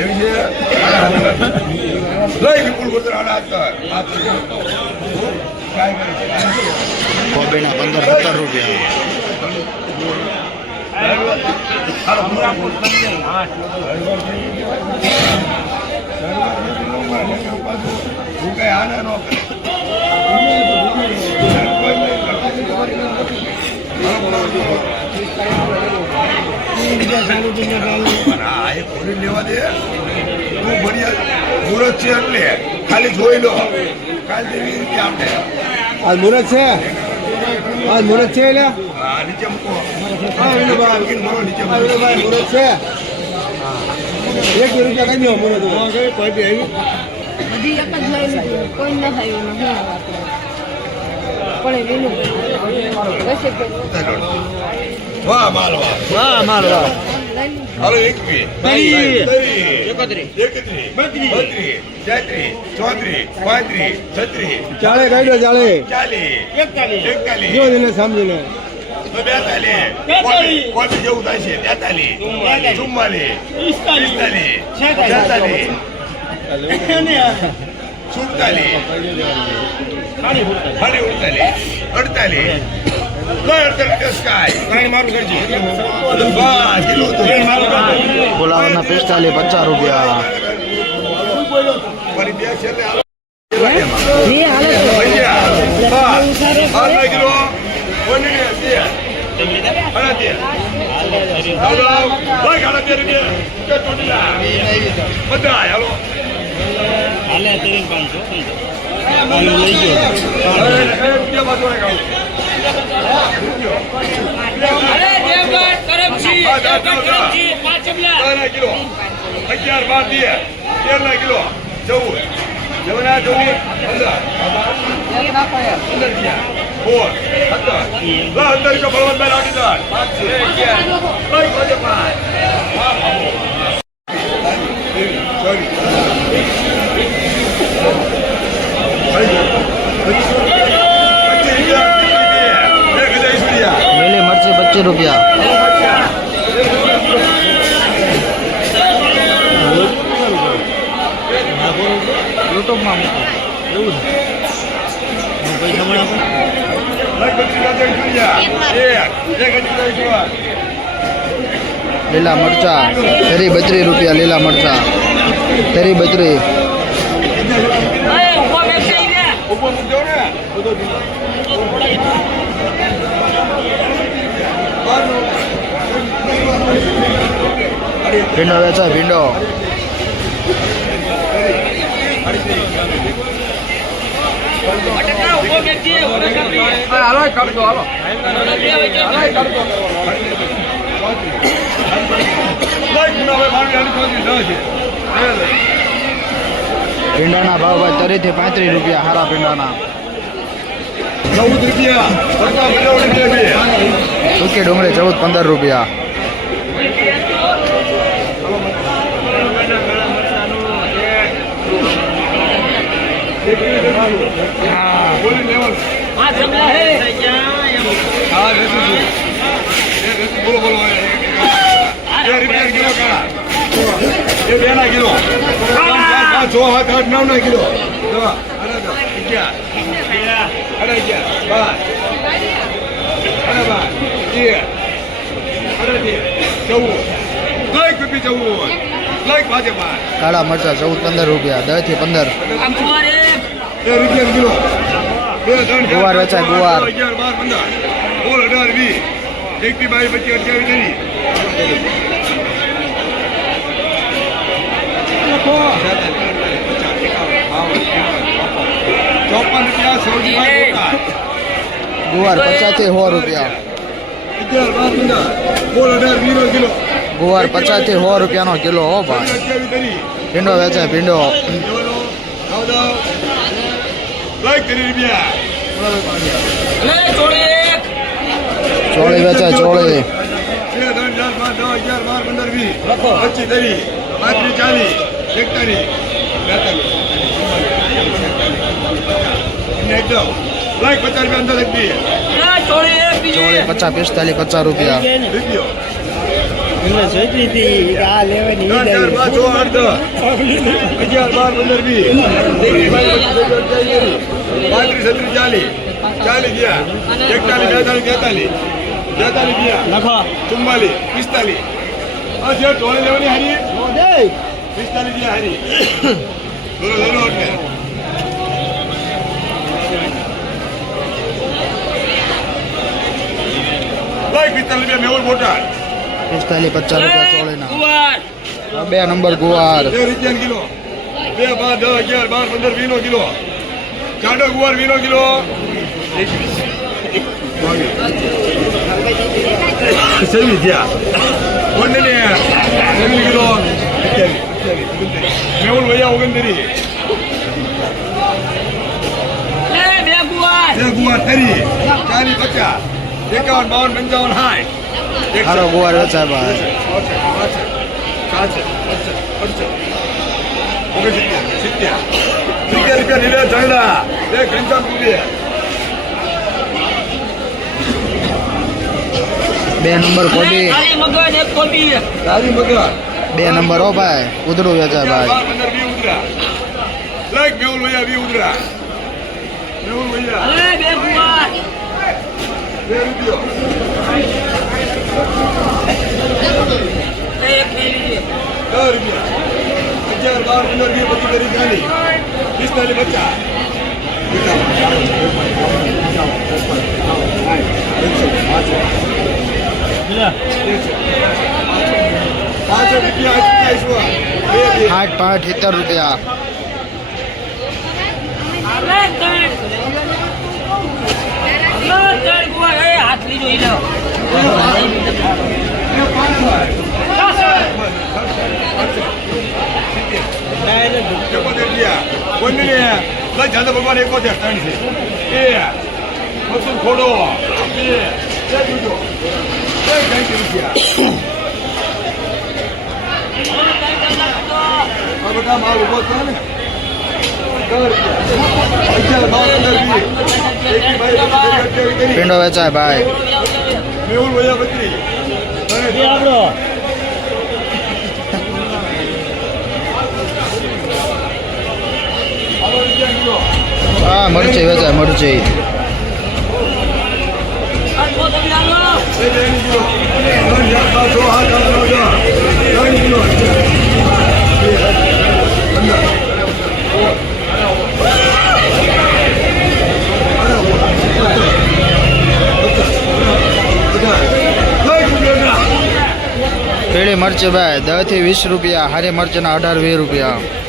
એવી છે લઈ વિપુલ ગોત્ર આડા હાથ કર હાથ કર. કાંઈ કરે છે? કોબીના પંદર સત્તર રૂપિયા હાલો, પૂરા પૂર કરી દે. હું કઈ આને ન કરે. પણ આ એક ખોલી લેવા દે તું બઢિયા મુહૂર્ત છે એટલે ખાલી જોઈ લો. કાલ જેવી રીતે આપણે. આજ મુહૂર્ત છે? આજ મુહૂર્ત છે એટલે? આ નીચે મૂકો. આ મુહૂર્ત છે. એક રૂપિયા કઈ દો મુહૂર્ત કોઈ બી આવી. બધી એક જ લઈ કોઈ ન થાય એમાં હું વાત પણ એ વાહ માલ વાહ. વાહ માલ વાહ. હાલો એકવી ત્રીસ. એકત્રીસ. એકત્રીસ. બત્રીસ. તેત્રીસ. ચોત્રીસ. પાંત્રીસ. છત્રીસ. ચાલે દો ચાલે ચાલીસ. એકતાલીસ. જો એને સમજીને બેતાલીસ. કોઈ- કોઈ જેવું થાય તેતાલીસ ચુમ્માલીસ. પિસ્તાલીસ. છેતાલીસ. સુડતાલીસ. અડતાલીસ. લઈ ફુલાવરના પિસ્તાલીસ પચાસ રૂપિયા બધા હાલો. જે હાલત ભૈયા, બાર, બાર કિલો કોની ને બે અડા તેર. હાલો, ભાઈ, અડા તેર રૂપિયા. દસ, દસ, દસ. કિલો. અગિયાર બાર દીએ તેર ના કિલો. ચૌદ. ચૌદના ચોવીસ પંદર. પંદર ગયા સોળ. સત્તર. લા અંદર જો બળવંતભાઈ રાખીદાર પાંચ છે અગિયાર. લઈ પાંચે પાંચ. વાહ, બાબુ. Sorry. પચીસ રૂપિયા, એક હજાર વીસ રૂપિયા. લીલી મરચી પચીસ રૂપિયા. યુટ્યુબમાં મૂકો. લીલા મરચા તેરી બત્રી રૂપિયા લીલા મરચા તેરી બત્રીસ ભીંડો વેચાય ભીંડો. ભીંડાના ભાવ ભાઈ તરીથી પાંત્રીસ રૂપિયા હારા ભીંડાના. ચૌદ રૂપિયા. સૂકી ડુંગળી ચૌદ પંદર રૂપિયા. બોલો બોલો કિલો એ બે ના કિલો છ સાત આઠ નવ ના કિલો. અગિયાર બાર અરે બાર તેર તેર ચૌદ લાઈક પીપી ચૌદ લાઈક પાંચે પાંચ કાળા મરચા ચૌદ પંદર રૂપિયા દસથી પંદર. બે રૂપિયા કિલો. બે ત્રણ ગુવાર છ, ગુવાર. અગિયાર બાર પંદર. સોળ અઢાર વીસ. એકથી બાવીસ પચીસ અઠ્યાવીસ ત્રીસ ચોપન રૂપિયા બાર બોટાદ. ગુવાર પચાસથી સો રૂપિયા. ગુવાર પચાસથી સો રૂપિયાનો કિલો હો ભાઈ. ભીંડો વેચાય ભીંડો. ચોળી વેચાય ચોળી. એકતાલીસ ચોળી પચાસ પિસ્તાલીસ પચાસ રૂપિયા. રૂપિયો પિસ્તાલીસ સોચી હતી કે આ લેવાની દસ, ચાર, પાંચ, છ, આઠ, દસ. અગિયાર, બાર, પંદર, વીસ. પાંત્રીસ, છત્રીસ, ચાલીસ. ચાલીસ ગયા. એકતાલીસ, બેતાલીસ, તેતાલીસ. તેતાલીસ ગયા. લખો ચુમ્માલીસ, પિસ્તાલીસ. હા, જે ટોળે લેવાની હારી? પિસ્તાલીસ ગયા હારી. બોલો, બોલો, એટલે. ભાઈ, પિસ્તાલીસ રૂપિયા મેહુલ બોટાદ. પિસ્તાલીસ પચાસ રૂપિયા ચોળીના. આ બે નંબર ગુવાર. બે રૂપિયા કિલો. બે બાર દસ અગિયાર બાર પંદર વીનો કિલો. ચાડો ગુવાર વીનો કિલો. સેવી થયા. કોને ને કિલો. મેહુલ ભૈયા ઓગણત્રીસ. બે ગુવાર. તરી ચાલીસ પચાસ. એકાવન બાવન પંચાવન હાય સારો ગોવા વેચાય ભાઈ સિત્તેર રૂપિયા લીધા ચરડા બે ઘંટા પૂરી બે નંબર કોબી તારી મગર બે નંબર હો ભાઈ ઉધડું વેચાય ભાઈ. પંદર વી ઉતરા લાઈક મેહુલ ભૈયા વી ઉતરા મેહુલ ભૈયા બે રૂપિયો દસ રૂપિયા અગિયાર બાર પંદર વી પચીસ ત્રીસ ચાલીસ પિસ્તાલીસ પચાસ પાંચસો રૂપિયા અઠ્યાવીસ બે બે આઠ પાંચ સિત્તેર રૂપિયા હાથ લીધો ઈ લો એકોતેર રૂપિયા છે ભગવાન ત્રણ છે એ મસૂર ખોડો બે બે જુદો બે ત્રણસો રૂપિયા બધા માલ ઊભો થયો ને દસ રૂપિયા અગિયાર મેહુલ બત્રી. અને આપણો હા મરચી વેચાય મરચી બે મરચી ભાઈ દસથી વીસ રૂપિયા હારી મરચીના અઢાર વીસ રૂપિયા.